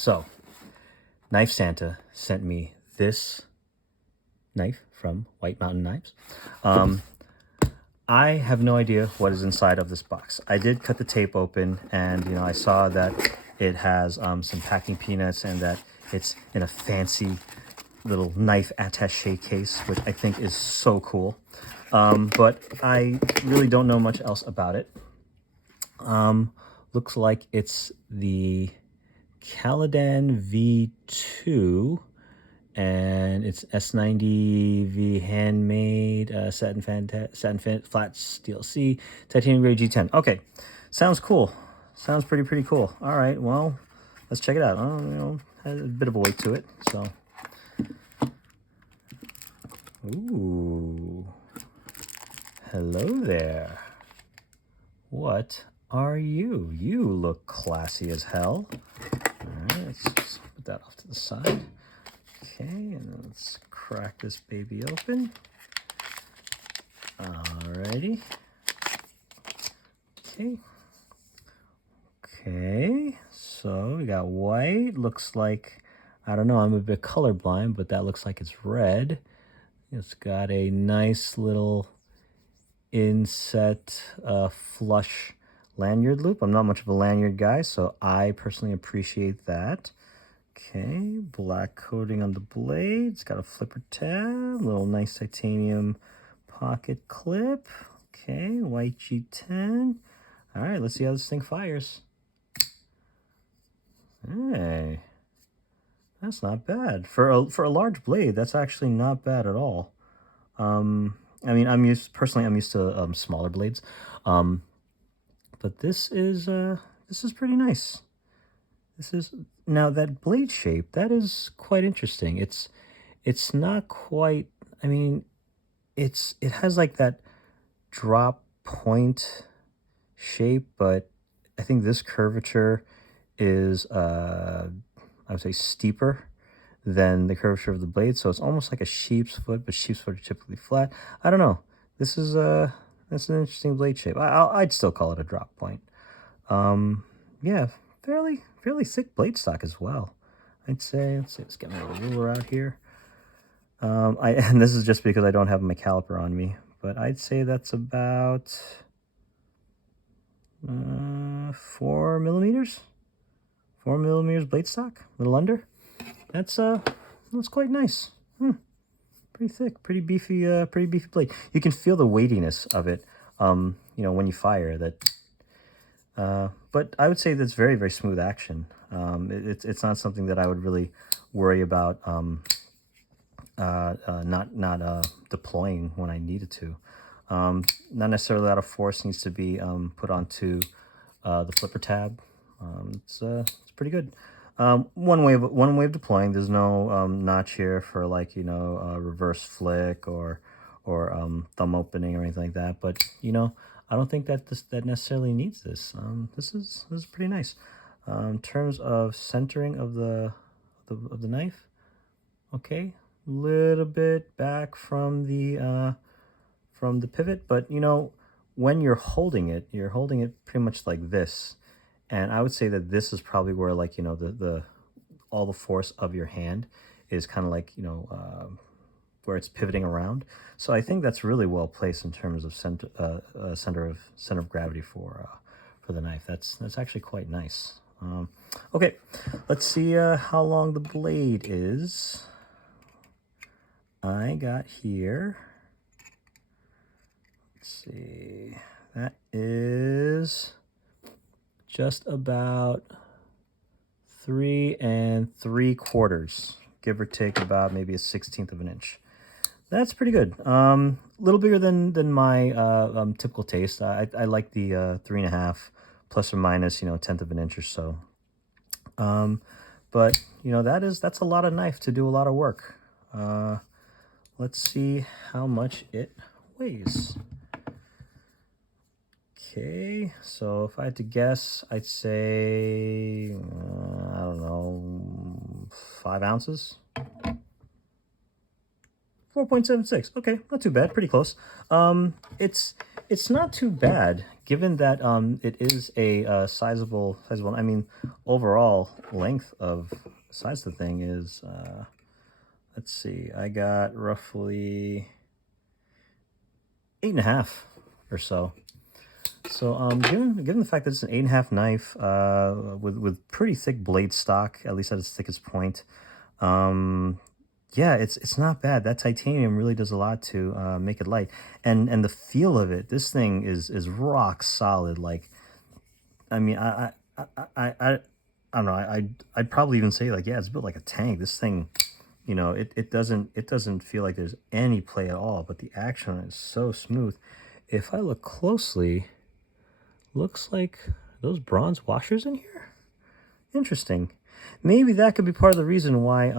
So, Knife Santa sent me this knife from White Mountain Knives. I have no idea what is inside of this box. I did cut the tape open, and I saw that it has some packing peanuts and that it's in a fancy little knife attache case, which I think is so cool. But I really don't know much else about it. Looks like it's the Caladan V2, and it's S90V handmade, satin flat steel C, titanium grade G10. Okay, sounds cool. Sounds pretty cool. All right, well, let's check it out. Has a bit of a weight to it, so. Ooh, hello there. What are you? You look classy as hell. All right, let's just put that off to the side. Okay, and then let's crack this baby open. Alrighty. Okay, so we got white. Looks like, I don't know, I'm a bit colorblind, but that looks like it's red. It's got a nice little inset flush lanyard loop. I'm not much of a lanyard guy, so I personally appreciate that. Okay, black coating on the blade. It's got a flipper tab, little nice titanium pocket clip. Okay, white G10. All right, let's see how this thing fires. Hey, that's not bad. For a large blade, that's actually not bad at all. I mean, I'm used to smaller blades. But this is pretty nice. Now that blade shape, that is quite interesting. It's not quite, I mean, it has like that drop point shape, but I think this curvature is I would say steeper than the curvature of the blade, so it's almost like a sheep's foot, but sheep's foot are typically flat. I don't know. This is that's an interesting blade shape. I'd still call it a drop point. Yeah, fairly thick blade stock as well. I'd say. Let's get my ruler out here. And this is just because I don't have my caliper on me, but I'd say that's about 4 millimeters. 4 millimeters blade stock, a little under. That's quite nice. Pretty thick, pretty beefy blade. You can feel the weightiness of it, when you fire that. But I would say that's very smooth action. It's not something that I would really worry about not deploying when I needed to. Not necessarily a lot of force needs to be put onto the flipper tab. It's pretty good. One way of deploying. There's no notch here for like reverse flick or thumb opening or anything like that. But I don't think that that necessarily needs this. This is pretty nice. In terms of centering of the knife, okay, little bit back from the pivot, but when you're holding it pretty much like this. And I would say that this is probably where, like, all the force of your hand is kind of like, where it's pivoting around. So I think that's really well placed in terms of center of gravity for the knife. That's actually quite nice. Okay, let's see how long the blade is. I got here. Let's see. That is just about 3 3/4, give or take about maybe a 1/16 of an inch. That's pretty good. A little bigger than my typical taste. I like the 3.5 plus or minus 1/10 of an inch or so. But that's a lot of knife to do a lot of work. Let's see how much it weighs. Okay, so if I had to guess, I'd say, I don't know, 5 ounces? 4.76. Okay, not too bad, pretty close. It's not too bad given that it is a sizable, I mean, overall length of size of the thing is, let's see, I got roughly 8.5 or so. So, given the fact that it's an 8.5 knife, with pretty thick blade stock, at least at its thickest point, um, yeah, it's not bad. That titanium really does a lot to make it light, and the feel of it. This thing is rock solid. Like, I mean, I don't know. I'd probably even say like, yeah, it's built like a tank. This thing, it doesn't feel like there's any play at all. But the action is so smooth. If I look closely, looks like those bronze washers in here. Interesting. Maybe that could be part of the reason why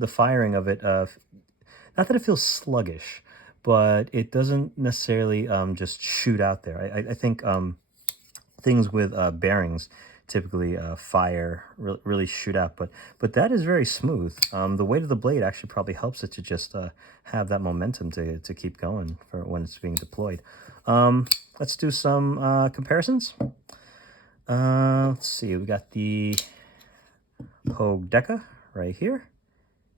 the firing of it, not that it feels sluggish, but it doesn't necessarily just shoot out there. I think things with bearings typically really shoot out, but that is very smooth. The weight of the blade actually probably helps it to just have that momentum to keep going for when it's being deployed. Let's do some comparisons. Let's see, we got the Hogue Deca right here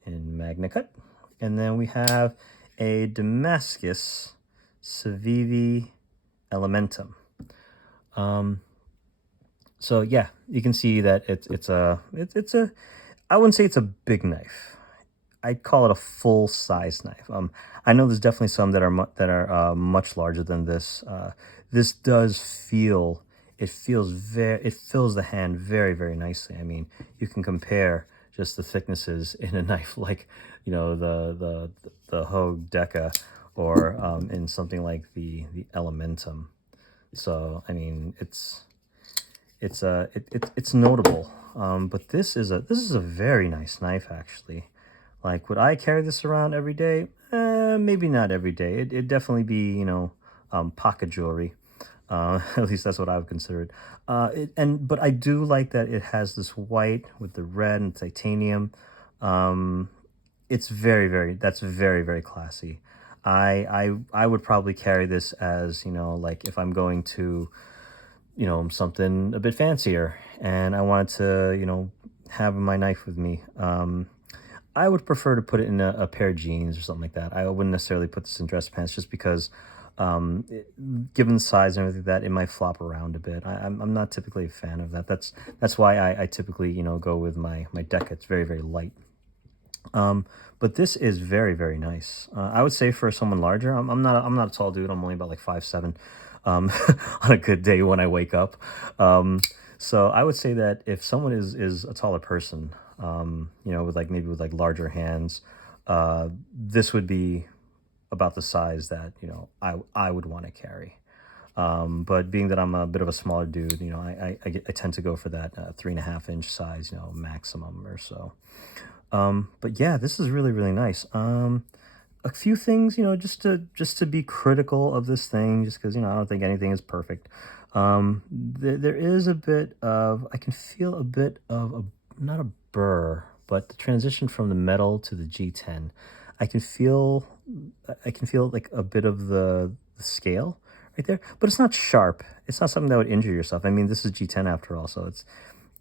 in MagnaCut, and then we have a Damascus Civivi Elementum. So yeah, you can see that it's a I wouldn't say it's a big knife. I'd call it a full size knife. I know there's definitely some that are much larger than this. This does feel, it fills the hand very, very nicely. I mean, you can compare just the thicknesses in a knife like, the Hogue Deca, or in something like the Elementum. So I mean, it's notable. But this is a very nice knife, actually. Like, would I carry this around every day? Maybe not every day. It'd definitely be, pocket jewelry. At least that's what I would consider it. But I do like that it has this white with the red and titanium. It's that's very, very classy. I would probably carry this as, like if I'm going to, something a bit fancier and I wanted to, have my knife with me. I would prefer to put it in a pair of jeans or something like that. I wouldn't necessarily put this in dress pants just because, given the size and everything, that it might flop around a bit. I'm not typically a fan of that. That's why I typically, go with my Deca. It's very, very light. But this is very, very nice. I would say for someone larger, I'm not a tall dude. I'm only about like 5'7", on a good day when I wake up. So I would say that if someone is a taller person, with maybe larger hands, this would be about the size that, I would want to carry. But being that I'm a bit of a smaller dude, I tend to go for that 3.5-inch size, maximum or so. But yeah, this is really, really nice. A few things, just to be critical of this thing, just because, I don't think anything is perfect. There is a bit of, I can feel a bit of not a burr, but the transition from the metal to the G10. I can feel, like a bit of the scale right there, but it's not sharp. It's not something that would injure yourself. I mean, this is G10 after all, so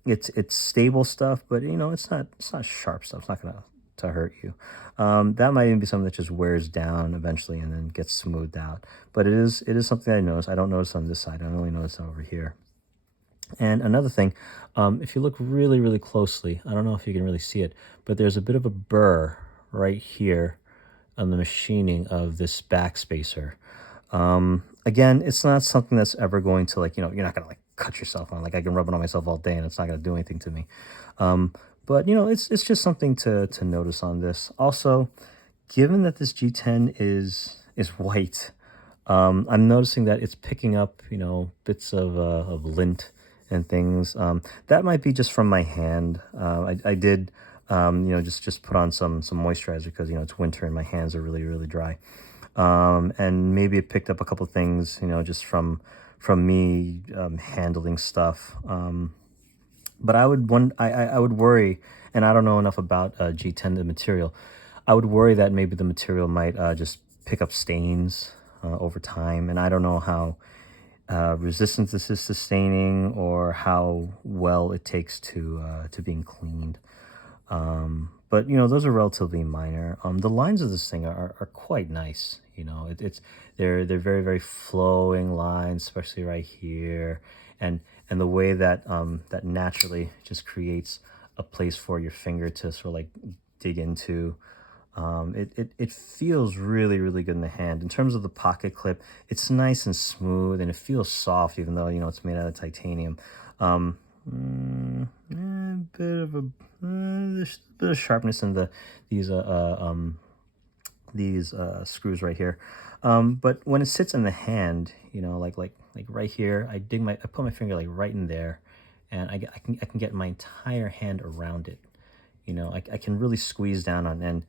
it's stable stuff, but it's not sharp stuff. It's not gonna to hurt you. That might even be something that just wears down eventually and then gets smoothed out. But it is something I notice. I don't notice on this side. I only notice over here. And another thing, if you look really, really closely, I don't know if you can really see it, but there's a bit of a burr right here on the machining of this backspacer. Again, it's not something that's ever going to, like, you're not gonna like cut yourself on. Like, I can rub it on myself all day and it's not gonna do anything to me. But it's just something to notice on this. Also, given that this G10 is white, I'm noticing that it's picking up, bits of lint and things. That might be just from my hand. I did, just put on some moisturizer because, it's winter and my hands are really, really dry. And maybe it picked up a couple things, just from me handling stuff. But I would worry, and I don't know enough about G10, the material. I would worry that maybe the material might just pick up stains over time, and I don't know how resistance this is sustaining, or how well it takes to being cleaned. But those are relatively minor. The lines of this thing are quite nice. They're very very flowing lines, especially right here, and the way that that naturally just creates a place for your finger to sort of like dig into. It feels really really good in the hand. In terms of the pocket clip, it's nice and smooth, and it feels soft, even though it's made out of titanium. Um, bit of a there's a bit of sharpness in these screws right here. But when it sits in the hand, like right here, I put my finger like right in there, and I can get my entire hand around it. I can really squeeze down on, and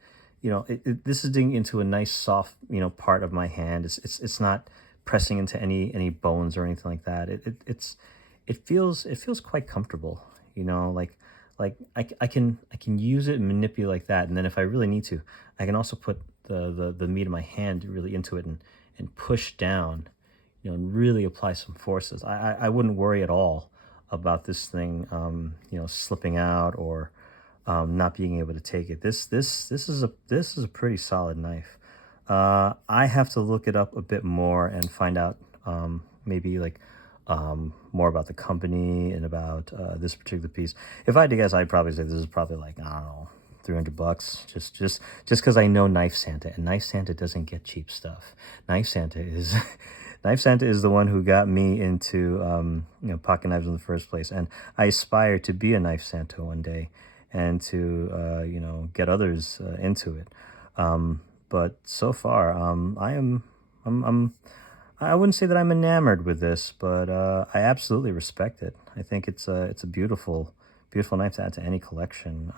this is digging into a nice soft part of my hand. It's not pressing into any bones or anything like that. It feels quite comfortable. I can use it and manipulate like that, and then if I really need to, I can also put the meat of my hand really into it, and push down, and really apply some forces. I wouldn't worry at all about this thing slipping out, or not being able to take it. This is a pretty solid knife. I have to look it up a bit more and find out, maybe like more about the company and about this particular piece. If I had to guess, I'd probably say this is probably like, I don't know, $300. Just because I know Knife Santa, and Knife Santa doesn't get cheap stuff. Knife Santa is Knife Santa is the one who got me into pocket knives in the first place, and I aspire to be a Knife Santa one day, and to get others into it. But so far, I wouldn't say that I'm enamored with this, but I absolutely respect it. I think it's a beautiful knife to add to any collection.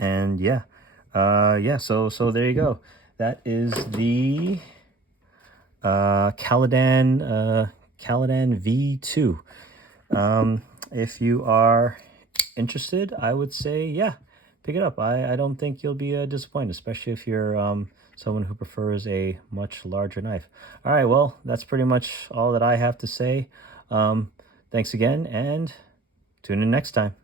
And yeah, yeah. So there you go. That is the Caladan V2. If you are interested, I would say, yeah, pick it up. I don't think you'll be disappointed, especially if you're someone who prefers a much larger knife. All right, well, that's pretty much all that I have to say. Thanks again, and tune in next time.